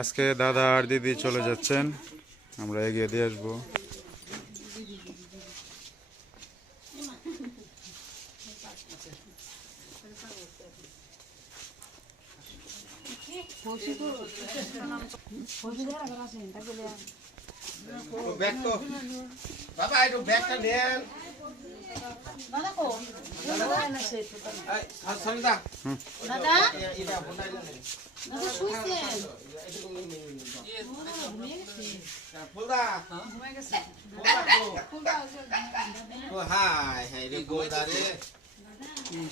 আজকে দাদা আর দিদি চলে যাচ্ছেন, আমরা এগিয়ে দিয়ে আসবো।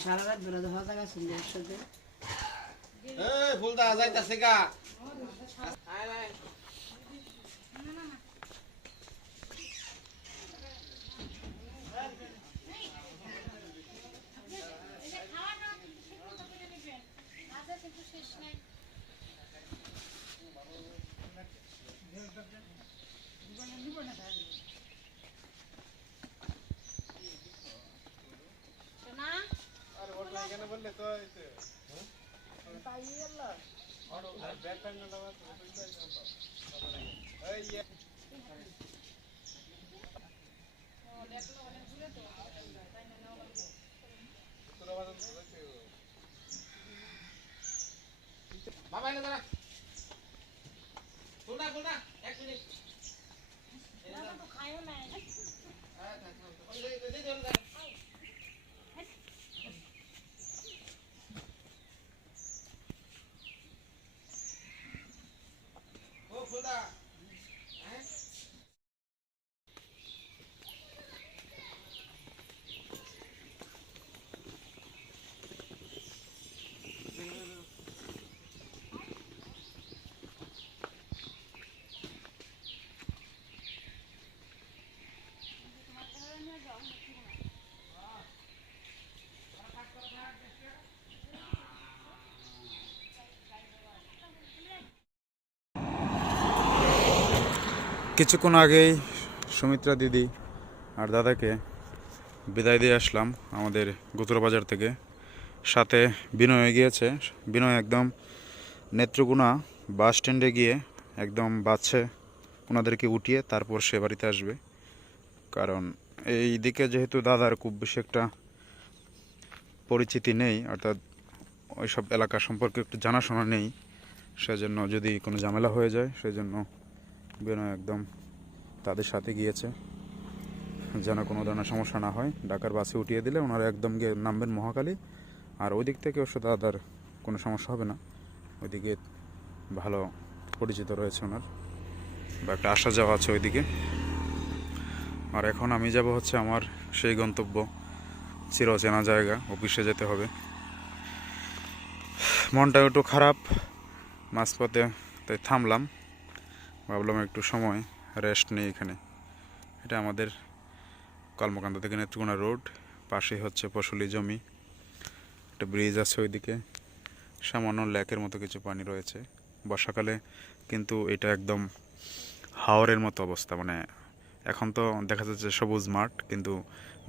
সারা রাত ধরে দেখা জায়গা ছিল একসাথে ফুলদা যাইতাছে গা বাবা এনে দাঁড়া ফুলদা ফুলদা এক মিনিট দাদা তো খায়ও না কিছুক্ষণ আগেই সুমিত্রা দিদি আর দাদাকে বিদায় দিয়ে আসলাম আমাদের গুতরা বাজার থেকে। সাথে বিনয় গিয়েছে। বিনয় একদম নেত্রকোনা বাস স্ট্যান্ডে গিয়ে একদম বাসে ওনাদেরকে উঠিয়ে তারপর সে বাড়িতে আসবে। কারণ এই দিকে যেহেতু দাদার খুব বেশি একটা পরিচিতি নেই, অর্থাৎ ওইসব এলাকা সম্পর্কে একটু জানাশোনা নেই, সেজন্য যদি কোনো ঝামেলা হয়ে যায় সেজন্য বিনয় একদম তাদের সাথে গিয়েছে, যেন কোনো ধরনের সমস্যা না হয়। ঢাকার বাসে উঠিয়ে দিলে ওনারা একদম গিয়ে নামবেন মহাখালী, আর ওই দিক থেকে অবশ্য দাদার কোনো সমস্যা হবে না। ওইদিকে ভালো পরিচিত রয়েছে ওনার, বা একটা আসা যাওয়া আছে ওইদিকে। আর এখন আমি যাব হচ্ছে আমার সেই গন্তব্য, চিরচেনা জায়গা, অফিসে যেতে হবে। মনটা একটু খারাপ মাঝপথে, তাই থামলাম, ভাবলাম একটু সময় রেস্ট নেই এখানে। এটা আমাদের কলমকান্দা থেকে নেত্রকোনা রোড, পাশেই হচ্ছে ফসলি জমি, একটা ব্রিজ আছে ওইদিকে, সামান্য লেকের মতো কিছু পানি রয়েছে। বর্ষাকালে কিন্তু এটা একদম হাওরের মতো অবস্থা, মানে এখন তো দেখা যাচ্ছে সবুজ মাঠ, কিন্তু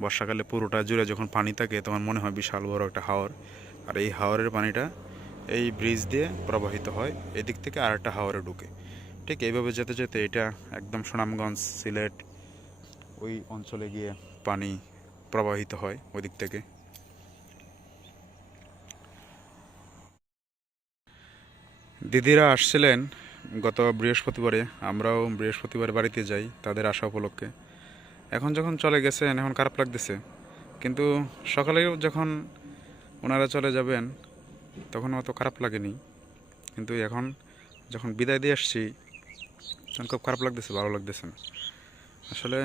বর্ষাকালে পুরোটা জুড়ে যখন পানি থাকে তখন মনে হয় বিশাল বড় একটা হাওর। আর এই হাওরের পানিটা এই ব্রিজ দিয়ে প্রবাহিত হয়, এদিক থেকে আর একটা হাওরে ঢুকে। ঠিক এইভাবে যেতে যেতে এটা একদম সুনামগঞ্জ সিলেট ওই অঞ্চলে গিয়ে পানি প্রবাহিত হয় ওই দিক থেকে। দিদিরা আসছিলেন গত বৃহস্পতিবারে, আমরাও বৃহস্পতিবার বাড়িতে যাই তাদের আসা উপলক্ষে। এখন যখন চলে গেছেন এখন খারাপ লাগতেছে, কিন্তু সকালেও যখন ওনারা চলে যাবেন তখন অত খারাপ লাগেনি, কিন্তু এখন যখন বিদায় দিয়ে আসছি তখন খুব খারাপ লাগতেছে, ভালো লাগতেছে না। আসলে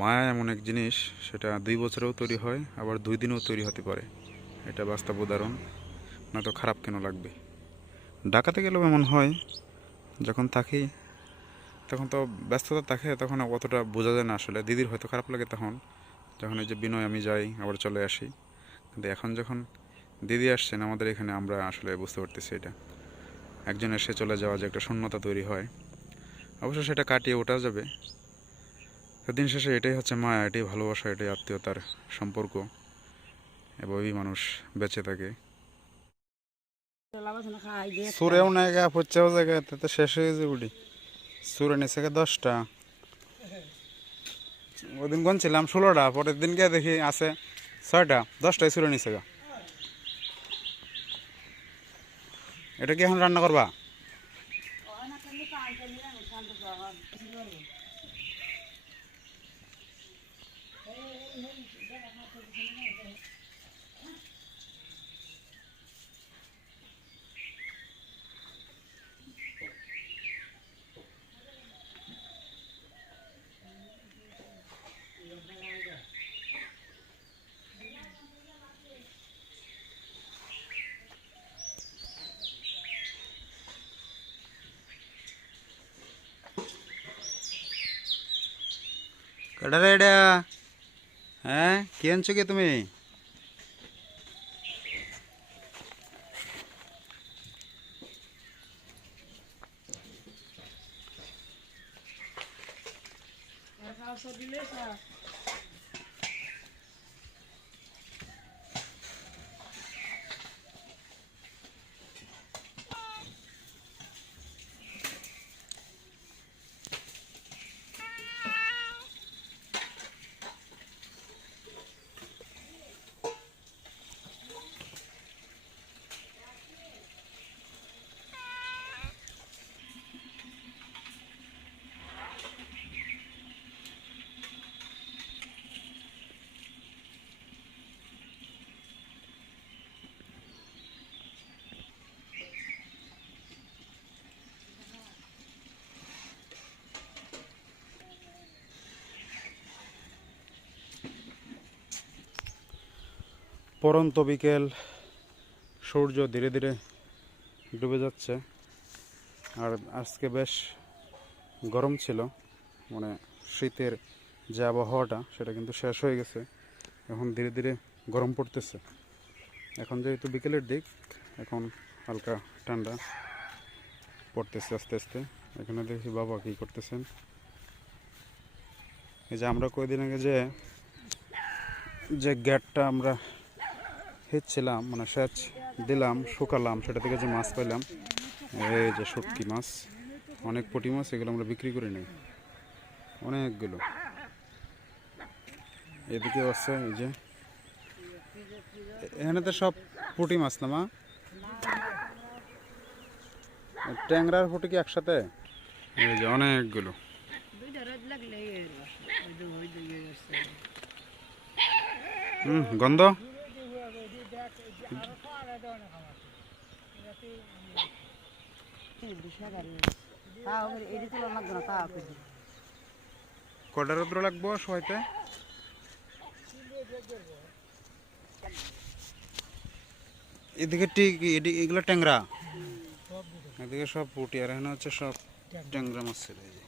মায়া এমন এক জিনিস, সেটা 2 বছরেও তৈরি হয়, আবার 2 দিনেও তৈরি হতে পারে। এটা বাস্তব উদাহরণ, না তো খারাপ কেন লাগবে। ঢাকাতে গেলেও এমন হয়, যখন থাকি তখন তো ব্যস্ততা থাকে, তখন অতটা বোঝা যায় না। আসলে দিদির হয়তো খারাপ লাগে তখন, যখন এই যে বিনয় আমি যাই আবার চলে আসি, কিন্তু এখন যখন দিদি আসছেন আমাদের এখানে, আমরা আসলে বুঝতে পারতেছি এটা একজন এসে চলে যাওয়া যে একটা শূন্যতা তৈরি হয়। অবশ্য সেটা কাটিয়ে ওঠা যাবে। তো দিন শেষে এটাই হচ্ছে মায়া, এটাই ভালোবাসা, এটাই আত্মীয়তার সম্পর্ক, এভাবেই মানুষ বেঁচে থাকে। লাভ আছে না খাই দিয়ে সুরেও নাই গা পচ্চাও জায়গা তো শেষ হয়ে যাবে বুড়ি সুরে নিচে গা 10টা ওদিন গুনছিলাম 16টা পরের দিন গিয়ে দেখি আছে 6টা 10টায় সুরে নিচে গা এটা কি এখন রান্না করবা কটা রে এটা হ্যাঁ কি আনছো কি তুমি দিলে পরন্ত বিকেল সূর্য ধীরে ধীরে ডুবে যাচ্ছে আর আজকে বেশ গরম ছিল মানে শীতের যে আবহাওয়াটা সেটা কিন্তু শেষ হয়ে গেছে এখন ধীরে ধীরে গরম পড়তেছে এখন যেহেতু বিকেলের দিক এখন হালকা ঠান্ডা পড়তেছে আস্তে আস্তে এখানে দেখি বাবা কি করতেছেন এই যে আমরা কয়েকদিন আগে যে গ্যাটটা আমরা হেঁচছিলাম মানে সেচ দিলাম শুকালাম সেটা থেকে যে মাছ পাইলাম এই যে শুটকি মাছ অনেক পুঁটি মাছ এগুলো আমরা বিক্রি করে নিই অনেকগুলো এদিকে আছে এই যে এখানে তো সব পুঁটি মাছ না মা ট্যাংরার পুঁটি কি একসাথে এই যে অনেকগুলো দুইটা রোদ লাগলে গন্ধ কটা রোদ্র লাগবো সবাইতে এদিকে ঠিক এগুলো ট্যাংরা এদিকে সব পুঁটি আর এখানে হচ্ছে সব ট্যাংরা মাছ ছিল এই যে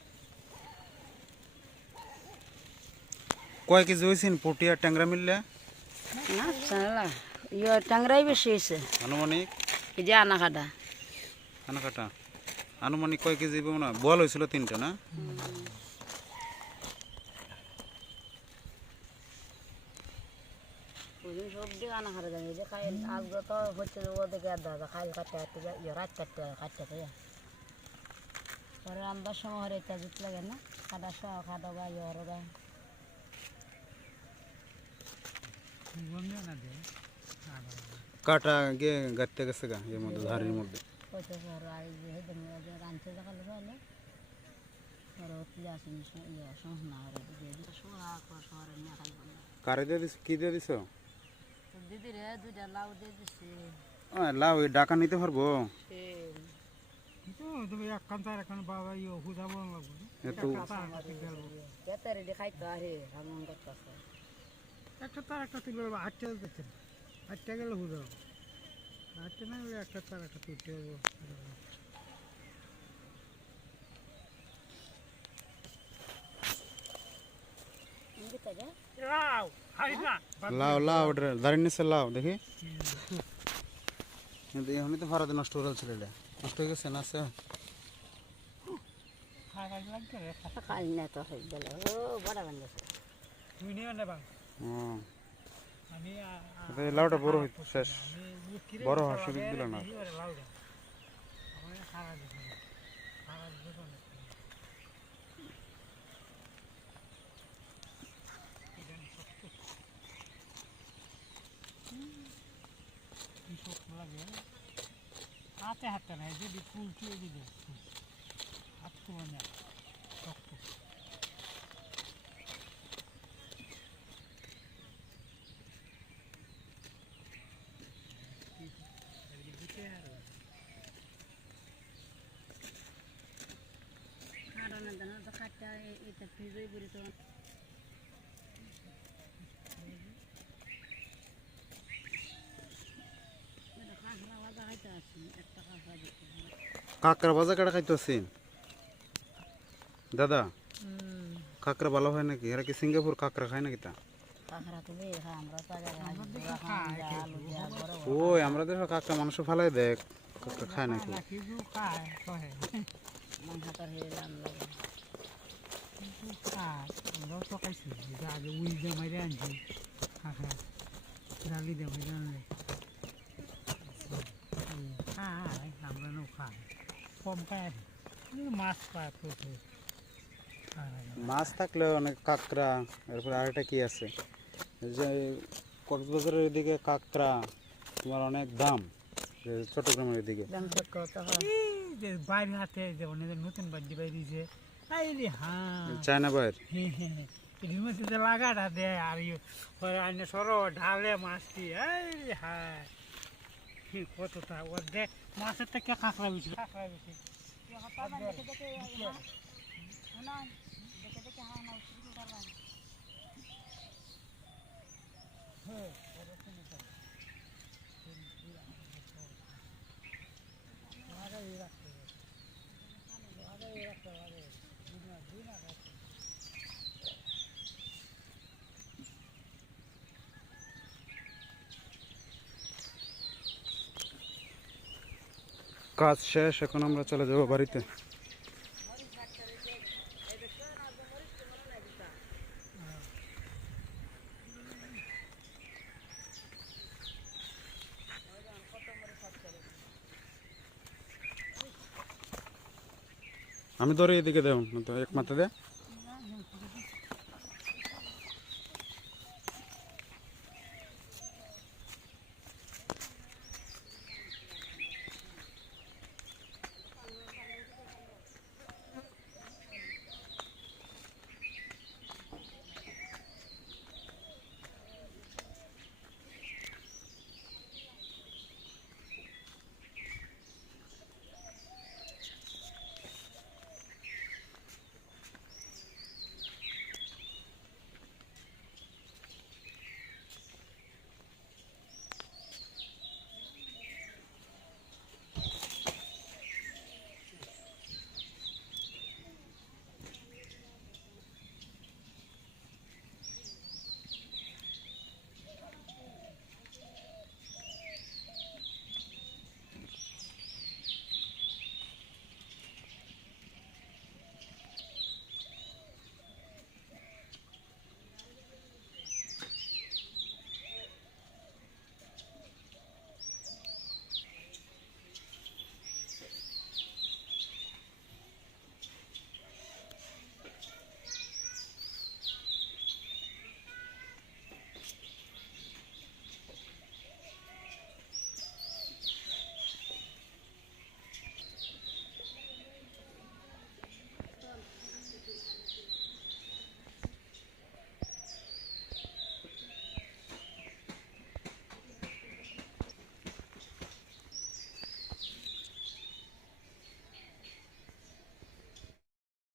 কয় কেজি হয়েছেন পুঁটি আর ট্যাংরা মিললে না সালা ইয়ে টাংরাই বেশি হয়েছে আনুমানিক এই যে আনা কাটা খানা কাটা আনুমানিক কয় কেজি পাবো না বল হয়েছিল 3টা না সবজি আনা খাটা যাবে যে খাই আজকে তো হচ্ছে ওদেরকে আর দাদা খাই কাটতে কাটতে ইয়ে রাত কাটতে কাটতে পরে রান্নার সময় হরে তেজুত লাগে না খাটা সহ খাটা বা ইয়ে হরে বা কাটা গিয়ে গাড়তে গেছে গা এর মধ্যে ধারের মধ্যে হয়তো আর রাঁধতে দেখালো হলে ওরা তুলে আসেন ইয়ে সংস্না হরে দিয়ে শহরে নিয়ে খাইব না কারে দিয়ে দিছ কি দিয়ে দিছ দিদি রে দুইটা লাউ দিয়ে দিছি লাউ এই ডাকা নিতে পারবো তুমি একখান তার এখন বাবা ইয়ে হুদাবো লাগবে এত কেতারে দেখাইতো আরে হামন করতেছে একটা তার একটা তুলে হাঁটতে দেখছেন হাঁটতে গেলে হুদাবো হাঁটতে না ওই একটা তার একটা তুলতে হবে লাউ হাই না লাউ লাউ ধারের নিচে লাউ দেখি কিন্তু এখনই তো ভাড়াতে নষ্ট হয়ে ছিল এটা নষ্ট হয়ে গেছে না সে খাই লাগছে রে খাই না তো হয়ে গেল ও বড় বান গেছে তুই নিয়ে নেবা ও আমি লাউটা বড় হইতো শেষ আমি বড় হওয়ার সুযোগ দিল না। হাতে হাতে নাই যদি ফুল চুয়ে দিবে হাত তুলো না শক্ত কারণে দেন তো কাটটা এটা ফ্রিজে পুরি তো এটা কাঁকড়া ভাজা খাইতে আসি একটা কাঁকড়া দেখতে কাঁকড়া ভাজা কাটা খাইতেছি দাদা। কাঁকড়া ভালো হয় নাকি? এরা কি সিঙ্গাপুর কাঁকড়া খায় নাকি তা? কাঁকড়া তো বের হয় আমরা তো আগে আলু দিয়া আলু দিয়া বড় ওই আমাদের কাঁকড়া মানুষ ফালাই দেয়, কাঁকড়া খায় নাকি? কিছু খায় কহে মাংস তর হয়ে রান্না কিন্তু খায় আমরাও তো খাইছি যে আগে উইল দিয়ে মাইরে আনছি কাঁকড়া ডালি দিয়ে মাইরে আনলে খায় আমরা নো খাই কম খায় মাছ পায় প্রচুর মাছ থাকলে অনেক কাঁকড়া, এরপরে আরেকটা কি আছে এই যে কক্সবাজারের এদিকে কাঁকড়া তোমার অনেক দাম, যে চট্টগ্রামের এদিকে। বাইরে হাতে যেমন নতুন বাড়ি বাইরেছে আইলি হ্যাঁ চায়না বাইর এর মধ্যে যে লাগাটা দেয় আর আইনে সরো ঢালে মাছটি আইলি হ্যাঁ কতটা ওর দে মাছের থেকে কাঁকড়া বেশি কাঁকড়া বেশি দেখে দেখে না দেখে দেখে হ্যাঁ না শুরু করবেন কাজ শেষ, এখন আমরা চলে যাবো বাড়িতে। আমি ধরে এদিকে দেব না তো, এক মাথা দে।